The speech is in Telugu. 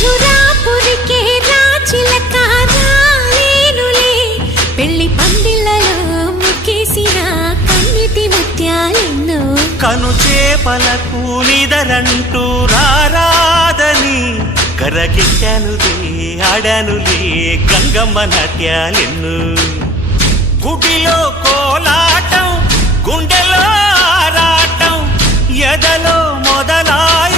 మధురాపురికే రాచిలక రాలేనులే పెళ్లి పందిళ్ళలో ముక్కేసిన కన్నిటి ముత్యాలెన్నో కను చేపలకు నిదరంటూ రారాదని కరగిట్టనులే ఆడనులే గంగమ్మ నాట్యాలెన్ను గుడిలో కోలాటం గుండెలో ఆరాటం ఎదలో మొదలాయ